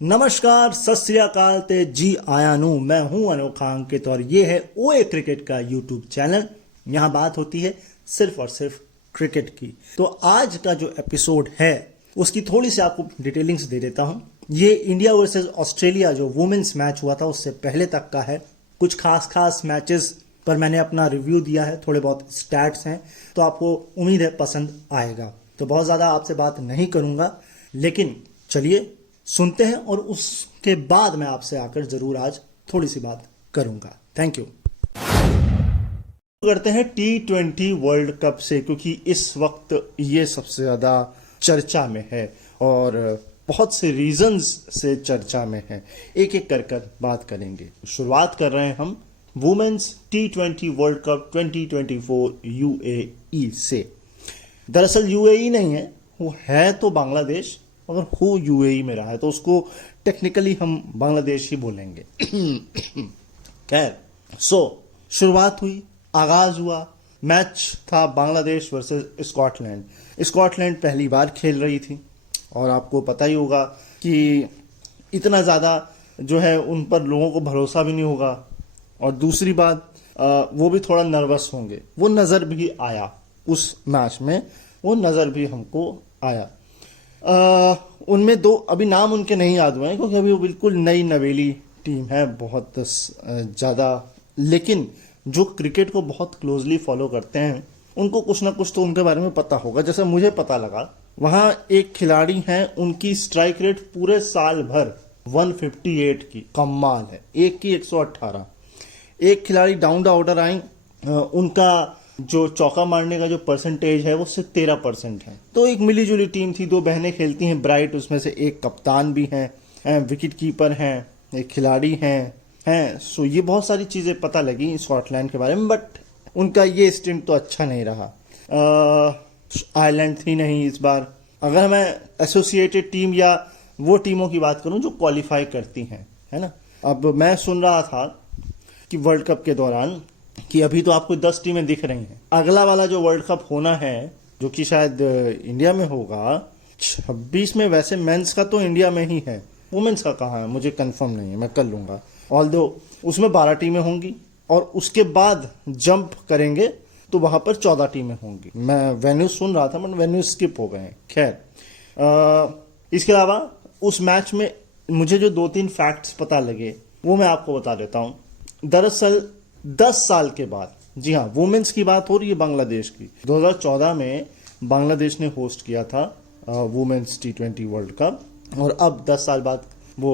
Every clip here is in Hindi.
नमस्कार, सत श्री अकाल ते जी आया नू। मैं हूं अनोखा अंकित और ये है ओए क्रिकेट का यूट्यूब चैनल। यहां बात होती है सिर्फ और सिर्फ क्रिकेट की। तो आज का जो एपिसोड है उसकी थोड़ी सी आपको डिटेलिंग्स दे देता हूं। ये इंडिया वर्सेस ऑस्ट्रेलिया जो वुमेन्स मैच हुआ था उससे पहले तक का है। कुछ खास मैचेस पर मैंने अपना रिव्यू दिया है, थोड़े बहुत स्टैट्स हैं, तो आपको उम्मीद है पसंद आएगा। तो बहुत ज़्यादा आपसे बात नहीं करूंगा, लेकिन चलिए सुनते हैं और उसके बाद मैं आपसे आकर जरूर आज थोड़ी सी बात करूंगा। Thank you. करते हैं T20 वर्ल्ड कप से, क्योंकि इस वक्त ये सबसे ज़्यादा चर्चा में है और बहुत से रीजंस से चर्चा में है। एक एक कर बात करेंगे। शुरुआत कर रहे हैं हम women's T20 world cup 2024 UAE से। दरअसल UAE नहीं है, वो है तो बांग्लादेश, अगर हो यूएई में रहा है तो उसको टेक्निकली हम बांग्लादेश ही बोलेंगे। खैर, शुरुआत हुई, आगाज हुआ। मैच था बांग्लादेश वर्सेस स्कॉटलैंड। स्कॉटलैंड पहली बार खेल रही थी और आपको पता ही होगा कि इतना ज़्यादा जो है उन पर लोगों को भरोसा भी नहीं होगा, और दूसरी बात वो भी थोड़ा नर्वस होंगे। वो नज़र भी आया उस मैच में, वो नज़र भी हमको आया। उनमें दो अभी नाम उनके नहीं याद हुए हैं, क्योंकि अभी वो बिल्कुल नई नवेली टीम है, बहुत ज़्यादा। लेकिन जो क्रिकेट को बहुत क्लोजली फॉलो करते हैं उनको कुछ ना कुछ तो उनके बारे में पता होगा। जैसे मुझे पता लगा, वहाँ एक खिलाड़ी हैं, उनकी स्ट्राइक रेट पूरे साल भर 158 की, कमाल है। एक की 118। एक खिलाड़ी डाउन द ऑर्डर आई, उनका जो चौका मारने का जो परसेंटेज है वो सिर्फ 13% है। तो एक मिलीजुली टीम थी, दो बहनें खेलती हैं ब्राइट, उसमें से एक कप्तान भी हैं, विकेट कीपर हैं, एक खिलाड़ी हैं। सो ये बहुत सारी चीज़ें पता लगी स्कॉटलैंड के बारे में, बट उनका ये स्टिंट तो अच्छा नहीं रहा। आयरलैंड थी नहीं इस बार। अगर मैं एसोसिएटेड टीम या वो टीमों की बात करूं जो क्वालिफाई करती हैं, है ना। अब मैं सुन रहा था कि वर्ल्ड कप के दौरान कि अभी तो आपको 10 टीमें दिख रही हैं। अगला वाला जो वर्ल्ड कप होना है, जो कि शायद इंडिया में होगा 26 में, वैसे मेंस का तो इंडिया में ही है, वुमेन्स का कहाँ है मुझे कंफर्म नहीं है, मैं कर लूँगा। ऑल्दो उसमें 12 टीमें होंगी और उसके बाद जंप करेंगे तो वहाँ पर 14 टीमें होंगी। मैं वेन्यू सुन रहा था, बट वेन्यू स्किप हो गए हैं। खैर, इसके अलावा उस मैच में मुझे जो 2-3 फैक्ट्स पता लगे वो मैं आपको बता देता हूँ। दरअसल 10 साल के बाद, जी हाँ, वुमेन्स की बात हो रही है बांग्लादेश की, 2014 में बांग्लादेश ने होस्ट किया था वुमेन्स T20 वर्ल्ड कप, और अब 10 साल बाद वो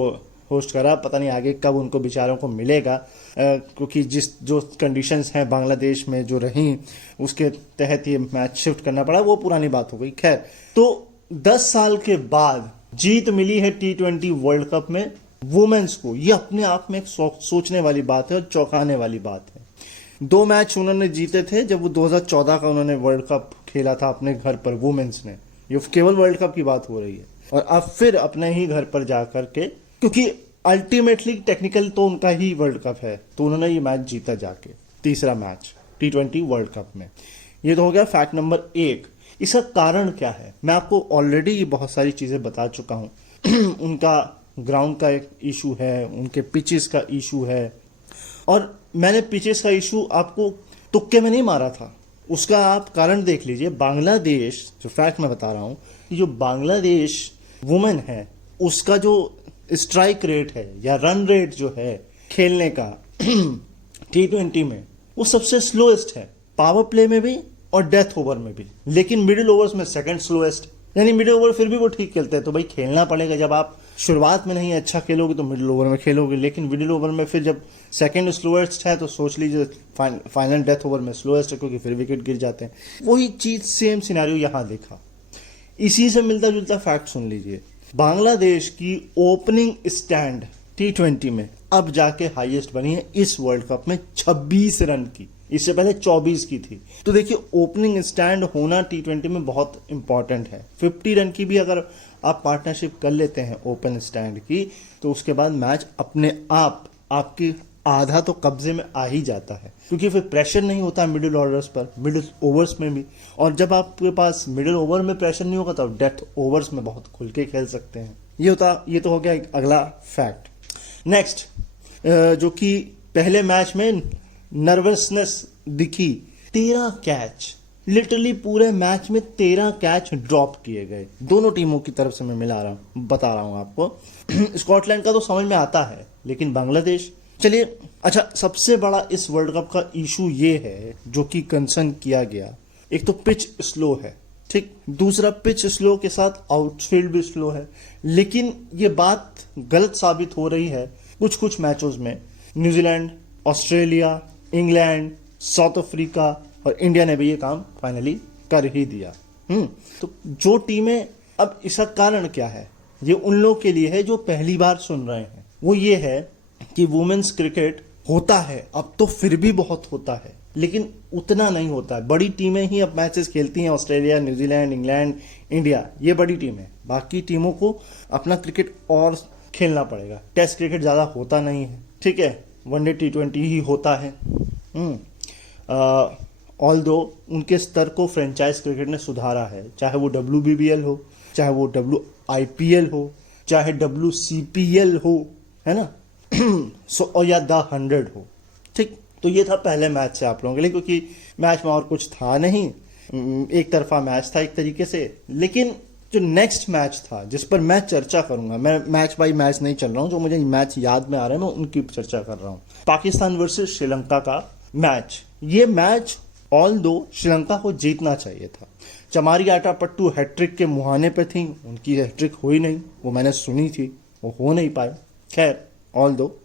होस्ट करा। पता नहीं आगे कब उनको बेचारों को मिलेगा, क्योंकि जो कंडीशंस हैं बांग्लादेश में जो रहीं उसके तहत ये मैच शिफ्ट करना पड़ा, वो पुरानी बात हो गई। खैर, तो 10 साल के बाद जीत मिली है T20 वर्ल्ड कप में वुमेन्स को। ये अपने आप में एक सोचने वाली बात है और चौंकाने वाली बात है। 2 मैच उन्होंने जीते थे जब वो 2014 का उन्होंने वर्ल्ड कप खेला था अपने घर पर, वुमेन्स ने। ये केवल वर्ल्ड कप की बात हो रही है, और अब फिर अपने ही घर पर जाकर के, क्योंकि अल्टीमेटली टेक्निकल तो उनका ही वर्ल्ड कप है, तो उन्होंने ये मैच जीता जाके, तीसरा मैच T20 वर्ल्ड कप में। ये तो हो गया फैक्ट नंबर 1। इसका कारण क्या है मैं आपको ऑलरेडी बहुत सारी चीजें बता चुका हूं। उनका ग्राउंड का एक इशू है, उनके पिचेस का इशू है, और मैंने पिचेस का इशू आपको तुक्के में नहीं मारा था, उसका आप कारण देख लीजिए। बांग्लादेश, जो फैक्ट मैं बता रहा हूं, जो बांग्लादेश वुमेन है उसका जो स्ट्राइक रेट है या रन रेट जो है खेलने का T20 में, वो सबसे स्लोएस्ट है, पावर प्ले में भी और डेथ ओवर में भी। लेकिन मिडिल ओवर्स में सेकंड स्लोएस्ट, यानी मिडिल ओवर फिर भी वो ठीक खेलते हैं। तो भाई खेलना पड़ेगा, जब आप शुरुआत में नहीं अच्छा खेलोगे तो मिडिल ओवर में खेलोगे, लेकिन मिडिल ओवर में फिर जब सेकंड स्लोएस्ट है तो सोच लीजिए फाइनल डेथ ओवर में स्लोएस्ट है, क्योंकि फिर विकेट गिर जाते हैं। वही चीज, सेम सिनेरियो यहां देखा। इसी से मिलता जुलता फैक्ट सुन लीजिए। बांग्लादेश की ओपनिंग स्टैंड T20 में अब जाके हाईएस्ट बनी है इस वर्ल्ड कप में, 26 रन की। इससे पहले 24 की थी। तो देखिए, ओपनिंग स्टैंड होना T20 में बहुत इंपॉर्टेंट है। 50 रन की भी अगर आप पार्टनरशिप कर लेते हैं ओपन स्टैंड की, तो उसके बाद मैच अपने आप आपकी आधा तो कब्जे में आ ही जाता है, क्योंकि फिर प्रेशर नहीं होता मिडिल ऑर्डर्स पर, मिडिल ओवर्स में भी। और जब आपके पास मिडिल ओवर में प्रेशर नहीं होगा तो आप डेथ ओवर्स में बहुत खुल के खेल सकते हैं। ये तो हो गया एक अगला फैक्ट। नेक्स्ट, जो कि पहले मैच में नर्वसनेस दिखी, 13 कैच, लिटरली पूरे मैच में 13 कैच ड्रॉप किए गए दोनों टीमों की तरफ से। मैं बता रहा हूं आपको। स्कॉटलैंड का तो समझ में आता है, लेकिन बांग्लादेश, चलिए अच्छा, सबसे बड़ा इस वर्ल्ड कप का इशू ये है जो कि कंसर्न किया गया, एक तो पिच स्लो है, ठीक, दूसरा पिच स्लो के साथ आउटफील्ड भी स्लो है। लेकिन ये बात गलत साबित हो रही है कुछ कुछ मैचों में। New Zealand, Australia, England, south Africa और इंडिया ने भी ये काम फाइनली कर ही दिया। तो जो टीमें, अब इसका कारण क्या है, ये उन लोगों के लिए है जो पहली बार सुन रहे हैं, वो ये है कि वुमेन्स क्रिकेट होता है, अब तो फिर भी बहुत होता है, लेकिन उतना नहीं होता है। बड़ी टीमें ही अब मैचेस खेलती हैं, ऑस्ट्रेलिया, न्यूजीलैंड, इंग्लैंड, इंडिया, ये बड़ी टीम है। बाकी टीमों को अपना क्रिकेट और खेलना पड़ेगा। टेस्ट क्रिकेट ज़्यादा होता नहीं है, ठीक है, वनडे T20 ही होता है। ऑल्दो उनके स्तर को फ्रेंचाइज क्रिकेट ने सुधारा है, चाहे वो WBBL हो, चाहे वो WIPL हो, चाहे WCPL हो, है ना, और या द 100 हो, ठीक। तो ये था पहले मैच से आप लोगों के लिए, क्योंकि मैच में और कुछ था नहीं, एक तरफा मैच था एक तरीके से। लेकिन जो नेक्स्ट मैच था जिस पर मैं चर्चा करूंगा, मैं मैच बाय मैच नहीं चल रहा हूं, जो मुझे मैच याद में आ रहे हैं मैं उनकी चर्चा कर रहा हूं। पाकिस्तान वर्सेस श्रीलंका का मैच, ये मैच ऑल दो श्रीलंका को जीतना चाहिए था। चमारी आटापट्टू हैट्रिक के मुहाने पे थी, उनकी हैट्रिक हुई नहीं, वो मैंने सुनी थी, वो हो नहीं पाए। खैर, ऑल दो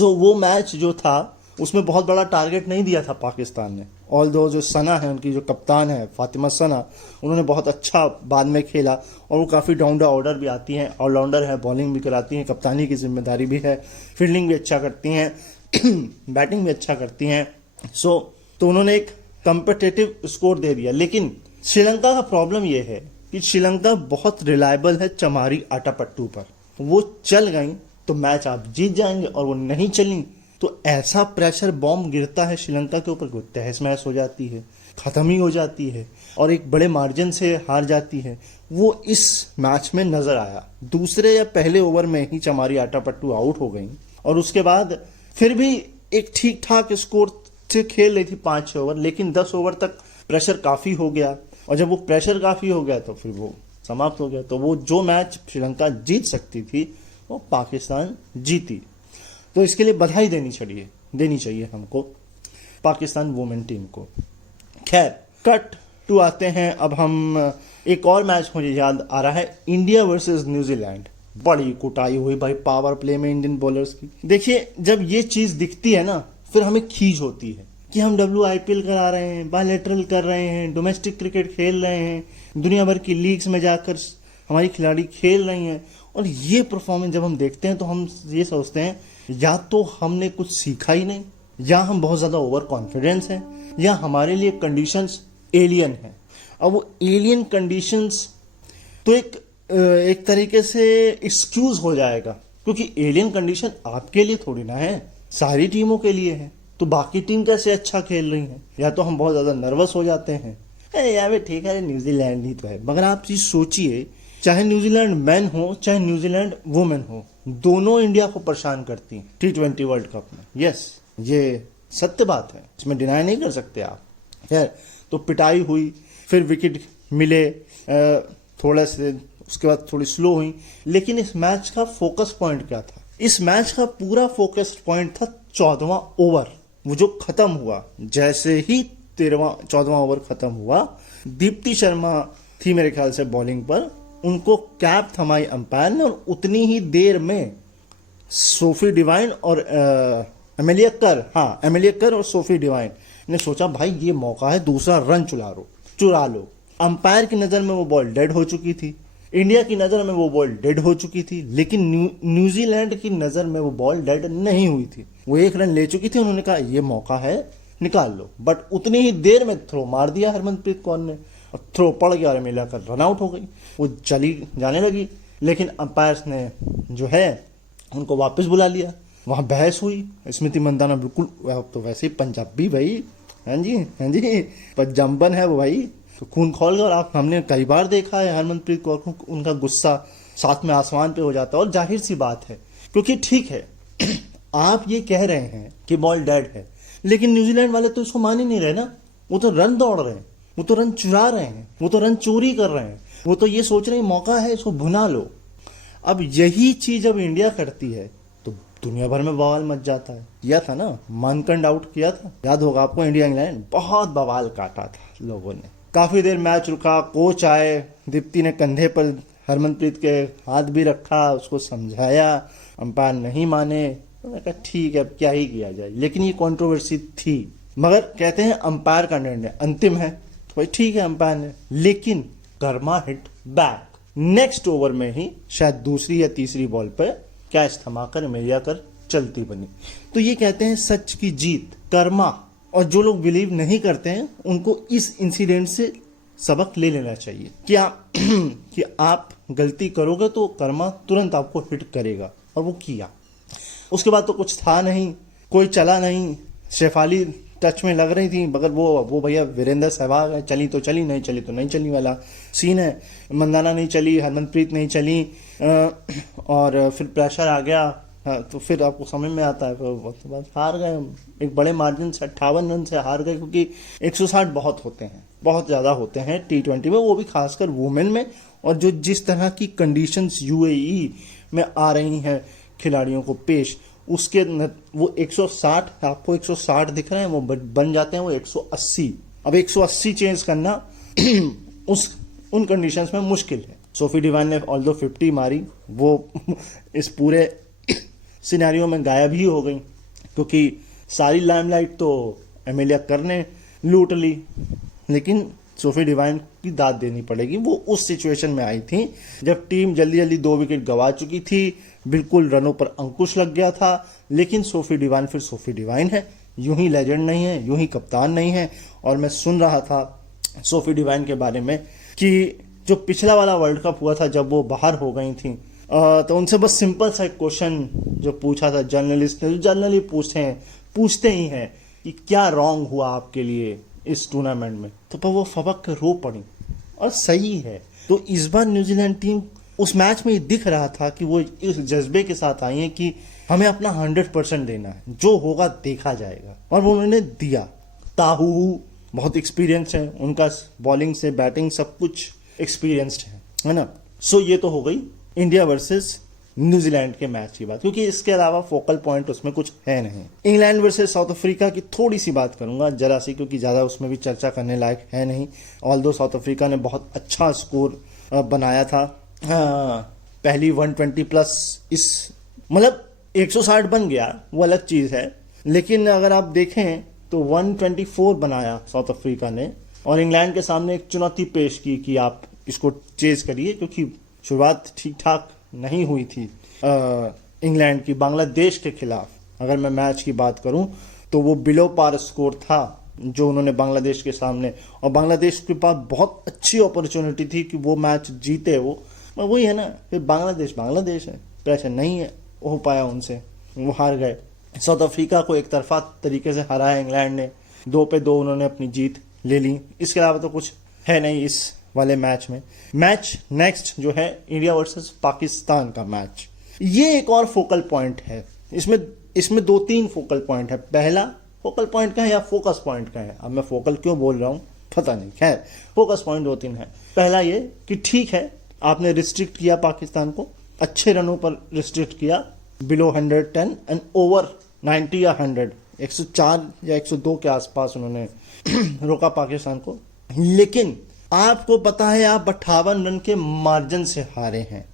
वो मैच जो था उसमें बहुत बड़ा टारगेट नहीं दिया था पाकिस्तान ने। ऑल दो जो सना है, उनकी जो कप्तान है फातिमा सना, उन्होंने बहुत अच्छा बाद में खेला और वो काफ़ी डाउन द ऑर्डर भी आती हैं, ऑलराउंडर है, बॉलिंग भी कराती हैं, कप्तानी की जिम्मेदारी भी है, फील्डिंग भी अच्छा करती हैं, बैटिंग भी अच्छा करती हैं। तो उन्होंने एक कम्पिटिटिव स्कोर दे दिया। लेकिन श्रीलंका का प्रॉब्लम यह है कि श्रीलंका बहुत रिलायबल है चमारी आटापट्टू पर, वो चल गई तो मैच आप जीत जाएंगे, और वो नहीं चली तो ऐसा प्रेशर बॉम्ब गिरता है श्रीलंका के ऊपर, तहस महस हो जाती है, खत्म ही हो जाती है और एक बड़े मार्जिन से हार जाती है। वो इस मैच में नजर आया। दूसरे या पहले ओवर में ही चमारी आटापट्टू आउट हो गई और उसके बाद फिर भी एक ठीक ठाक स्कोर से खेल रही थी 5-6 ओवर, लेकिन 10 ओवर तक प्रेशर काफी हो गया, और जब वो प्रेशर काफी हो गया तो फिर वो समाप्त हो गया। तो वो जो मैच श्रीलंका जीत सकती थी वो पाकिस्तान जीती। तो इसके लिए बधाई देनी चाहिए हमको, पाकिस्तान वुमेन टीम को। खैर, कट टू आते हैं अब हम, एक और मैच मुझे याद आ रहा है, इंडिया वर्सेस न्यूजीलैंड। बड़ी कुटाई हुई भाई पावर प्ले में इंडियन बॉलर्स की। देखिए, जब ये चीज दिखती है ना, फिर हमें खींच होती है कि हम WIPL करा रहे हैं, बायलैटरल कर रहे हैं, डोमेस्टिक क्रिकेट खेल रहे हैं, दुनिया भर की लीग्स में जाकर हमारी खिलाड़ी खेल रही हैं, और ये परफॉर्मेंस जब हम देखते हैं तो हम ये सोचते हैं या तो हमने कुछ सीखा ही नहीं, या हम बहुत ज्यादा ओवर कॉन्फिडेंस हैं, या हमारे लिए कंडीशंस एलियन हैं। अब वो एलियन कंडीशंस तो एक तरीके से एक्सक्यूज हो जाएगा, क्योंकि एलियन कंडीशन आपके लिए थोड़ी ना है, सारी टीमों के लिए है। तो बाकी टीम कैसे अच्छा खेल रही है, या तो हम बहुत ज्यादा नर्वस हो जाते हैं, अरे यार ठीक है न्यूजीलैंड ही तो है। मगर आप चीज सोचिए, चाहे न्यूजीलैंड मैन हो चाहे न्यूजीलैंड वुमेन हो, दोनों इंडिया को परेशान करती हैं T20 वर्ल्ड कप में। यस, ये सत्य बात है, इसमें डिनाई नहीं कर सकते आप। खैर, तो पिटाई हुई, फिर विकेट मिले थोड़ा से, उसके बाद थोड़ी स्लो हुई। लेकिन इस मैच का फोकस पॉइंट क्या था? इस मैच का पूरा फोकस पॉइंट था 14वां ओवर, वो जो खत्म हुआ। जैसे ही 14वां ओवर खत्म हुआ, दीप्ति शर्मा थी मेरे ख्याल से बॉलिंग पर, उनको कैप थमाई अंपायर ने, और उतनी ही देर में सोफी डिवाइन और एमिलिया कर और सोफी डिवाइन ने सोचा भाई ये मौका है, दूसरा रन चुरा लो। अंपायर की नजर में वो बॉल डेड हो चुकी थी, इंडिया की नजर में वो बॉल डेड हो चुकी थी, लेकिन न्यूजीलैंड की नजर में वो बॉल डेड नहीं हुई थी। वो 1 रन ले चुकी थी, उन्होंने कहा ये मौका है, निकाल लो। बट उतनी ही देर में थ्रो मार दिया हरमनप्रीत कौर ने, और थ्रो पड़ गया और मिलाकर रन आउट हो गई। वो चली जाने लगी, लेकिन अंपायर्स ने जो है उनको वापस बुला लिया। वहां बहस हुई, स्मृति मंदाना बिल्कुल तो वैसे ही पंजाबी भाई, हाँ जी पंजाबन है वो भाई, तो खून खोल गया। और हमने कई बार देखा है हरमनप्रीत कौर को, उनका गुस्सा साथ में आसमान पे हो जाता। और जाहिर सी बात है, क्योंकि ठीक है आप ये कह रहे हैं कि बॉल डेड है, लेकिन न्यूजीलैंड वाले तो इसको मान ही नहीं रहे ना। वो तो रन दौड़ रहे हैं, वो तो रन चुरा रहे हैं, वो तो रन चोरी कर रहे हैं, वो तो ये सोच रहे हैं मौका है इसको भुना लो। अब यही चीज अब इंडिया करती है तो दुनिया भर में बवाल मच जाता है। किया था ना, मानकंड आउट किया था, याद होगा आपको, इंडिया इंग्लैंड, बहुत बवाल काटा था लोगों ने। काफी देर मैच रुका, कोच आए, दीप्ति ने कंधे पर हरमनप्रीत के हाथ भी रखा, उसको समझाया, अंपायर नहीं माने। तो मैं कहा ठीक है, अब क्या ही किया जाए। लेकिन ये कंट्रोवर्सी थी, मगर कहते हैं अंपायर का निर्णय अंतिम है, तो भाई ठीक है अंपायर ने। लेकिन Karma hit back next over में ही, शायद दूसरी या तीसरी बॉल पर कैच थमाकर मेरियाकर चलती बनी। तो ये कहते हैं सच की जीत, कर्मा। और जो लोग बिलीव नहीं करते हैं उनको इस इंसिडेंट से सबक ले लेना चाहिए कि आप गलती करोगे तो कर्मा तुरंत आपको हिट करेगा, और वो किया। उसके बाद तो कुछ था नहीं, कोई चला नहीं। शेफाली टच में लग रही थी, मगर वो भैया वीरेंद्र सहवाग चली तो चली, नहीं चली तो नहीं चली वाला सीन है। मंदाना नहीं चली, हरमनप्रीत नहीं चली, और फिर प्रेशर आ गया। तो फिर आपको समझ में आता है, तो बस हार गए। एक बड़े मार्जिन से 58 रन से हार गए, क्योंकि 160 बहुत होते हैं, बहुत ज्यादा होते हैं T20 में, वो भी खासकर वुमेन में। और जो जिस तरह की कंडीशंस UAE में आ रही हैं खिलाड़ियों को पेश, उसके वो 160, आपको 160 दिख रहे हैं, वो बन जाते हैं वो 180। अब 180 चेंज करना उन कंडीशंस में मुश्किल है। सोफी डिवाइन ने ऑल्दो 50 मारी, वो इस पूरे सिनेरियो में गायब ही हो गई, क्योंकि सारी लाइमलाइट तो एमेलिया कर ने लूट ली। लेकिन सोफी डिवाइन की दाद देनी पड़ेगी, वो उस सिचुएशन में आई थी जब टीम जल्दी जल्दी 2 विकेट गंवा चुकी थी, बिल्कुल रनों पर अंकुश लग गया था। लेकिन सोफी डिवाइन फिर सोफी डिवाइन है, यूं ही लेजेंड नहीं है, यूं ही कप्तान नहीं है। और मैं सुन रहा था सोफी डिवाइन के बारे में कि जो पिछला वाला वर्ल्ड कप हुआ था जब वो बाहर हो गई थी, तो उनसे बस सिंपल सा एक क्वेश्चन जो पूछा था जर्नलिस्ट ने, जनरली पूछते ही हैं कि क्या रॉन्ग हुआ आपके लिए इस टूर्नामेंट में, तो पर वो फबक के रो पड़ी। और सही है। तो इस बार न्यूजीलैंड टीम उस मैच में ये दिख रहा था कि वो इस जज्बे के साथ आई है कि हमें अपना 100% देना है, जो होगा देखा जाएगा। और वो उन्होंने दिया। ताहू बहुत एक्सपीरियंस है, उनका बॉलिंग से बैटिंग सब कुछ एक्सपीरियंस्ड है ना। सो ये तो हो गई इंडिया वर्सेस न्यूजीलैंड के मैच की बात, क्योंकि इसके अलावा फोकल पॉइंट उसमें कुछ है नहीं। इंग्लैंड वर्सेस साउथ अफ्रीका की थोड़ी सी बात करूंगा, जरा सी, क्योंकि ज्यादा उसमें भी चर्चा करने लायक है नहीं। ऑल्दो साउथ अफ्रीका ने बहुत अच्छा स्कोर बनाया था, पहली 120 प्लस, इस मतलब 160 बन गया वो अलग चीज है, लेकिन अगर आप देखें तो 124 बनाया साउथ अफ्रीका ने। और इंग्लैंड के सामने एक चुनौती पेश की कि आप इसको चेज करिए, क्योंकि शुरुआत ठीक ठाक नहीं हुई थी इंग्लैंड की बांग्लादेश के खिलाफ। अगर मैं मैच की बात करूं तो वो बिलो पार स्कोर था जो उन्होंने बांग्लादेश के सामने, और बांग्लादेश के पास बहुत अच्छी अपॉर्चुनिटी थी कि वो मैच जीते। वो वही है ना, फिर बांग्लादेश है, प्रेशर नहीं है हो पाया उनसे, वो हार गए। साउथ अफ्रीका को एक तरफा तरीके से हराया इंग्लैंड ने, 2-2 उन्होंने अपनी जीत ले ली। इसके अलावा तो कुछ है नहीं इस वाले मैच में। मैच नेक्स्ट जो है इंडिया वर्सेस पाकिस्तान का मैच, ये एक और फोकल पॉइंट है। इसमें 2-3 फोकल पॉइंट है। पहला फोकल पॉइंट का है या फोकस पॉइंट का है, अब मैं फोकल क्यों बोल रहा हूं पता नहीं, खैर फोकस पॉइंट 2-3 है। पहला ये कि ठीक है आपने रिस्ट्रिक्ट किया पाकिस्तान को, अच्छे रनों पर रिस्ट्रिक्ट किया, बिलो 110 एंड ओवर 90 या 100, 104 या 102 के आसपास उन्होंने रोका पाकिस्तान को। लेकिन आपको पता है आप 58 रन के मार्जिन से हारे हैं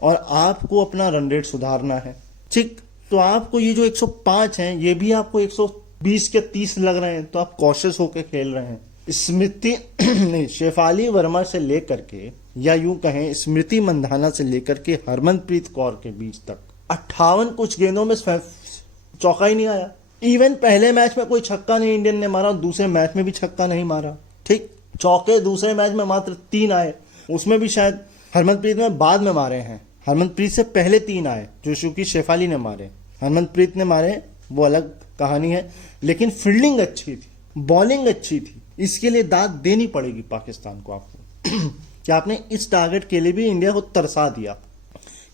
और आपको अपना रन रेट सुधारना है, ठीक। तो आपको ये जो 105 हैं ये भी आपको 120 के 30 लग रहे हैं, तो आप कॉशियस होकर खेल रहे हैं। स्मृति नहीं, शेफाली वर्मा से लेकर के, या यूं कहें स्मृति मंधाना से लेकर के हरमनप्रीत कौर के बीच तक 58 कुछ गेंदों में चौका ही नहीं आया। इवन पहले मैच में कोई छक्का नहीं इंडियन ने मारा, दूसरे मैच में भी छक्का नहीं मारा, ठीक। चौके दूसरे मैच में मात्र 3 आए, उसमें भी शायद हरमनप्रीत ने बाद में मारे हैं, हरमनप्रीत से पहले 3 आए जो चूंकि शेफाली ने मारे, हरमनप्रीत ने मारे वो अलग कहानी है। लेकिन फील्डिंग अच्छी थी, बॉलिंग अच्छी थी, इसके लिए दाद देनी पड़ेगी पाकिस्तान को आपको कि आपने इस टारगेट के लिए भी इंडिया को तरसा दिया।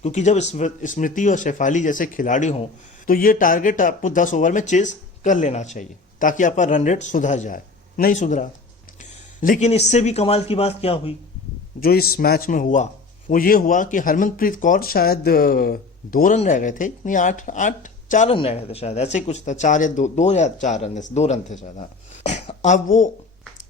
क्योंकि जब स्मृति और शेफाली जैसे खिलाड़ी हों तो ये टारगेट आपको 10 ओवर में चेस कर लेना चाहिए ताकि आपका रन रेट सुधर जाए। नहीं सुधरा। लेकिन इससे भी कमाल की बात क्या हुई जो इस मैच में हुआ, वो ये हुआ कि हरमनप्रीत कौर शायद 2 रन रह गए थे, नहीं 4 रन रह गए थे शायद, ऐसे कुछ था, 4 या 2 या 4 रन, 2 रन थे शायद। हाँ। अब वो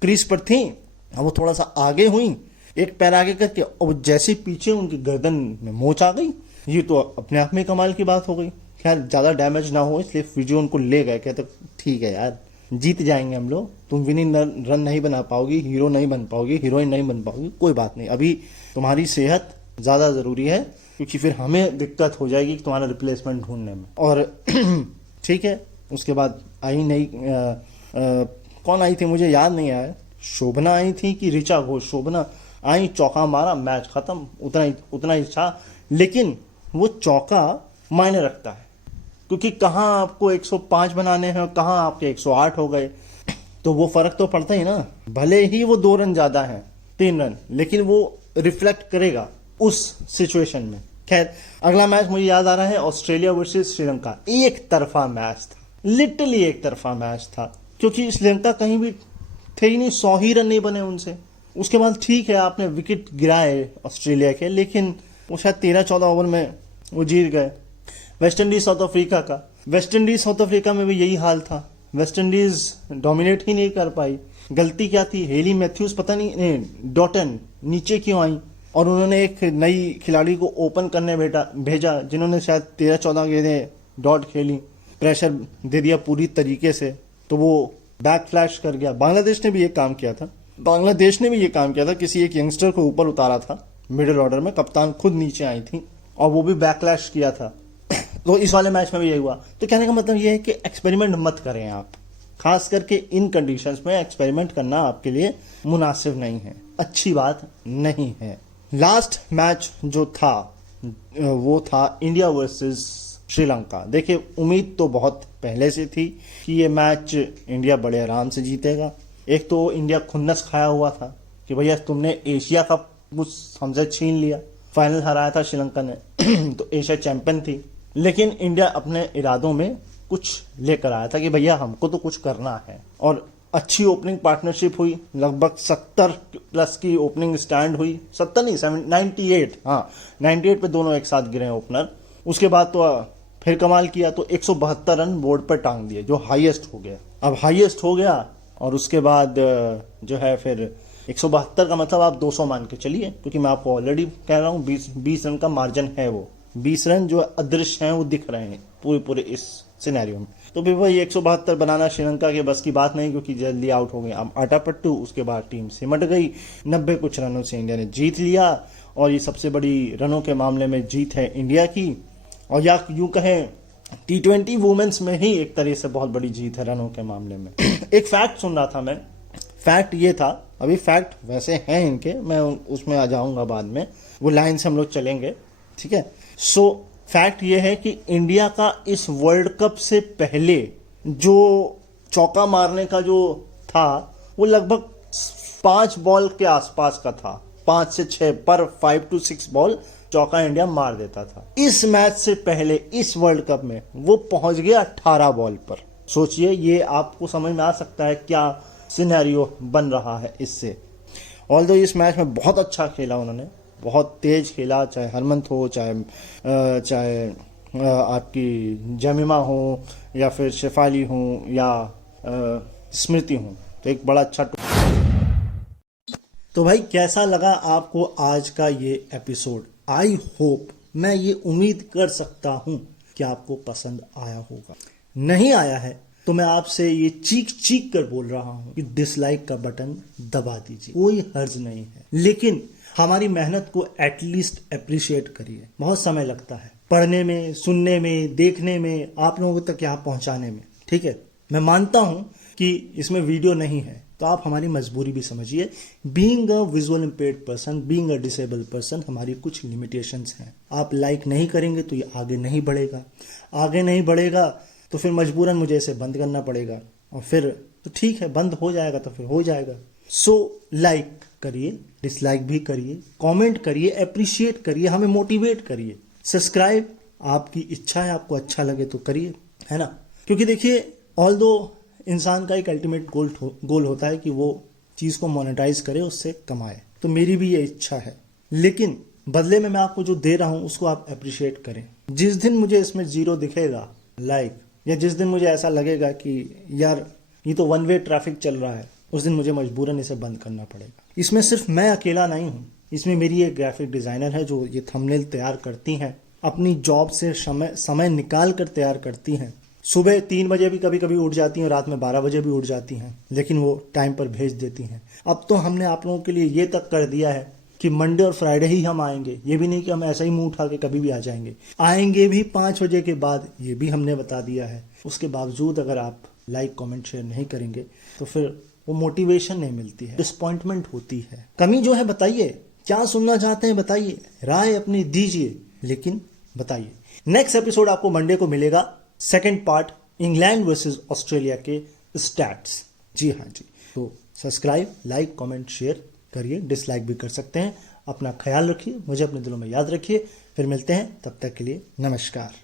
क्रीज पर थी, अब वो थोड़ा सा आगे हुई, एक पैर आगे करके, और जैसे पीछे उनकी गर्दन में मोच आ गई। ये तो अपने आप में कमाल की बात हो गई। खैर ज्यादा डैमेज ना हो इसलिए फिजियो उनको ले गए, कहते ठीक है यार जीत जाएंगे हम लोग, तुम विनिंग रन नहीं बना पाओगी, हीरो नहीं बन पाओगी, हीरोइन नहीं बन पाओगी, कोई बात नहीं, अभी तुम्हारी सेहत ज्यादा जरूरी है क्योंकि फिर हमें दिक्कत हो जाएगी तुम्हारा रिप्लेसमेंट ढूंढने में। और ठीक है, उसके बाद आई नहीं कौन आई थी मुझे याद नहीं आया, शोभना आई थी कि ऋचा घोष, शोभना आई, चौका मारा, मैच खत्म, उतना ही था। लेकिन वो चौका मायने रखता है क्योंकि कहाँ आपको 105 बनाने हैं, कहाँ आपके 108 हो गए, तो वो फर्क तो पड़ता ही ना। भले ही वो 2 रन ज्यादा है, 3 रन, लेकिन वो रिफ्लेक्ट करेगा उस सिचुएशन में। खैर अगला मैच मुझे याद आ रहा है ऑस्ट्रेलिया वर्सेस श्रीलंका। एक तरफा मैच था, लिटरली एक तरफा मैच था, क्योंकि श्रीलंका कहीं भी थे ही नहीं, 100 ही रन नहीं बने उनसे। उसके बाद ठीक है आपने विकेट गिराए ऑस्ट्रेलिया के, लेकिन वो शायद 13-14 ओवर में वो जीत गए। वेस्ट इंडीज साउथ अफ्रीका का, वेस्ट इंडीज साउथ अफ्रीका में भी यही हाल था, वेस्ट इंडीज डोमिनेट ही नहीं कर पाई। गलती क्या थी, हेली मैथ्यूज पता नहीं डॉटन नीचे क्यों आई, और उन्होंने एक नई खिलाड़ी को ओपन करने भेजा जिन्होंने शायद 13-14 गेंदें डॉट खेली, प्रेशर दे दिया पूरी तरीके से, तो वो बैक फ्लैश कर गया। बांग्लादेश ने भी ये काम किया था, किसी एक यंगस्टर को ऊपर उतारा था मिडिल ऑर्डर में, कप्तान खुद नीचे आई थी और वो भी बैकलैश किया था। तो इस वाले मैच में भी यही हुआ। तो कहने का मतलब ये है कि एक्सपेरिमेंट मत करें आप, खास करके इन कंडीशंस में एक्सपेरिमेंट करना आपके लिए मुनासिब नहीं है, अच्छी बात नहीं है। लास्ट मैच जो था वो था इंडिया वर्सेस श्रीलंका। देखिए उम्मीद तो बहुत पहले से थी कि ये मैच इंडिया बड़े आराम से जीतेगा। एक तो इंडिया खुन्नस खाया हुआ था कि भैया तुमने एशिया कप कुछ हमसे छीन लिया, फाइनल हराया था श्रीलंका ने तो एशिया चैंपियन थी। लेकिन इंडिया अपने इरादों में कुछ लेकर आया था कि भैया हमको तो कुछ करना है, और अच्छी ओपनिंग पार्टनरशिप हुई, लगभग 70+ की ओपनिंग स्टैंड हुई, 70 नहीं 98, हाँ 98 पे दोनों एक साथ गिरे ओपनर। उसके बाद तो फिर कमाल किया, तो 172 रन बोर्ड पर टांग दिए जो हाईएस्ट हो गया। अब हाईएस्ट हो गया और उसके बाद जो है फिर 172 का मतलब आप 200 मान के चलिए, क्योंकि मैं आपको ऑलरेडी कह रहा हूँ 20 रन का मार्जिन है, वो 20 रन जो अदृश्य हैं वो दिख रहे हैं पूरे इस सिनेरियो में। तो फिर वही 172 बनाना श्रीलंका के बस की बात नहीं, क्योंकि जल्दी आउट हो गए। अब आटापट्टू, उसके बाद टीम सिमट गई, 90 कुछ रनों से इंडिया ने जीत लिया, और ये सबसे बड़ी रनों के मामले में जीत है इंडिया की, और या यूं कहें T20 वुमेन्स में ही एक तरह से बहुत बड़ी जीत है रनों के मामले में। एक फैक्ट सुन रहा था मैं, फैक्ट ये था, अभी फैक्ट वैसे हैं इनके, मैं उसमें आ जाऊंगा बाद में, वो लाइन से हम लोग चलेंगे, ठीक है। सो फैक्ट ये है कि इंडिया का इस वर्ल्ड कप से पहले जो चौका मारने का जो था वो लगभग 5 बॉल के आसपास का था, 5 से 6 पर 5 to 6 बॉल चौका इंडिया मार देता था। इस मैच से पहले इस वर्ल्ड कप में वो पहुंच गया 18 बॉल पर। सोचिए, ये आपको समझ में आ सकता है क्या सिनेरियो बन रहा है इससे। ऑल्दो इस मैच में बहुत अच्छा खेला उन्होंने, बहुत तेज खेला, चाहे हरमंत हो, चाहे आपकी जमीमा हो, या फिर शेफाली हो, या स्मृति हो, तो एक बड़ा अच्छा। तो भाई कैसा लगा आपको आज का ये एपिसोड? आई होप, मैं ये उम्मीद कर सकता हूं कि आपको पसंद आया होगा। नहीं आया है तो मैं आपसे ये चीख कर बोल रहा हूं कि डिसलाइक का बटन दबा दीजिए, कोई हर्ज नहीं है, लेकिन हमारी मेहनत को एटलीस्ट अप्रिशिएट करिए। बहुत समय लगता है पढ़ने में, सुनने में, देखने में, आप लोगों तक यहाँ पहुंचाने में, ठीक है। मैं मानता हूं कि इसमें वीडियो नहीं है, तो आप हमारी मजबूरी भी समझिए। Being a visual impaired person, being a disabled person, हमारी कुछ लिमिटेशंस हैं। आप लाइक नहीं करेंगे तो ये आगे नहीं बढ़ेगा, तो फिर मजबूरन मुझे इसे बंद करना पड़ेगा, और फिर तो ठीक है, बंद हो जाएगा तो फिर हो जाएगा। सो लाइक करिए, डिसलाइक भी करिए, कमेंट करिए, अप्रिशिएट करिए, हमें मोटिवेट करिए, सब्सक्राइब आपकी इच्छा है, आपको अच्छा लगे तो करिए, है ना। क्योंकि देखिए, ऑल्दो इंसान का एक अल्टीमेट गोल होता है कि वो चीज़ को मोनेटाइज करे, उससे कमाए, तो मेरी भी ये इच्छा है। लेकिन बदले में मैं आपको जो दे रहा हूँ उसको आप अप्रिशिएट करें। जिस दिन मुझे इसमें जीरो दिखेगा लाइक, या जिस दिन मुझे ऐसा लगेगा कि यार ये तो वन वे ट्रैफिक चल रहा है, उस दिन मुझे मजबूरन इसे बंद करना पड़ेगा। इसमें सिर्फ मैं अकेला नहीं हूँ, इसमें मेरी एक ग्राफिक डिज़ाइनर है जो ये थंबनेल तैयार करती हैं, अपनी जॉब से समय निकाल कर तैयार करती हैं। सुबह 3 बजे भी कभी कभी उठ जाती हैं, रात में 12 बजे भी उठ जाती हैं, लेकिन वो टाइम पर भेज देती हैं। अब तो हमने आप लोगों के लिए ये तक कर दिया है कि मंडे और फ्राइडे ही हम आएंगे, ये भी नहीं कि हम ऐसा ही मुंह उठा के कभी भी आ जाएंगे, आएंगे भी 5 बजे के बाद, ये भी हमने बता दिया है। उसके बावजूद अगर आप लाइक कमेंट शेयर नहीं करेंगे तो फिर वो मोटिवेशन नहीं मिलती है, डिसअपॉइंटमेंट होती है। कमी जो है बताइए, क्या सुनना चाहते हैं बताइए, राय अपनी दीजिए, लेकिन बताइए। नेक्स्ट एपिसोड आपको मंडे को मिलेगा, second part England versus Australia के स्टैट्स। जी हाँ जी, तो सब्सक्राइब, लाइक, कमेंट, शेयर करिए, डिसलाइक भी कर सकते हैं। अपना ख्याल रखिए, मुझे अपने दिलों में याद रखिए। फिर मिलते हैं, तब तक के लिए नमस्कार।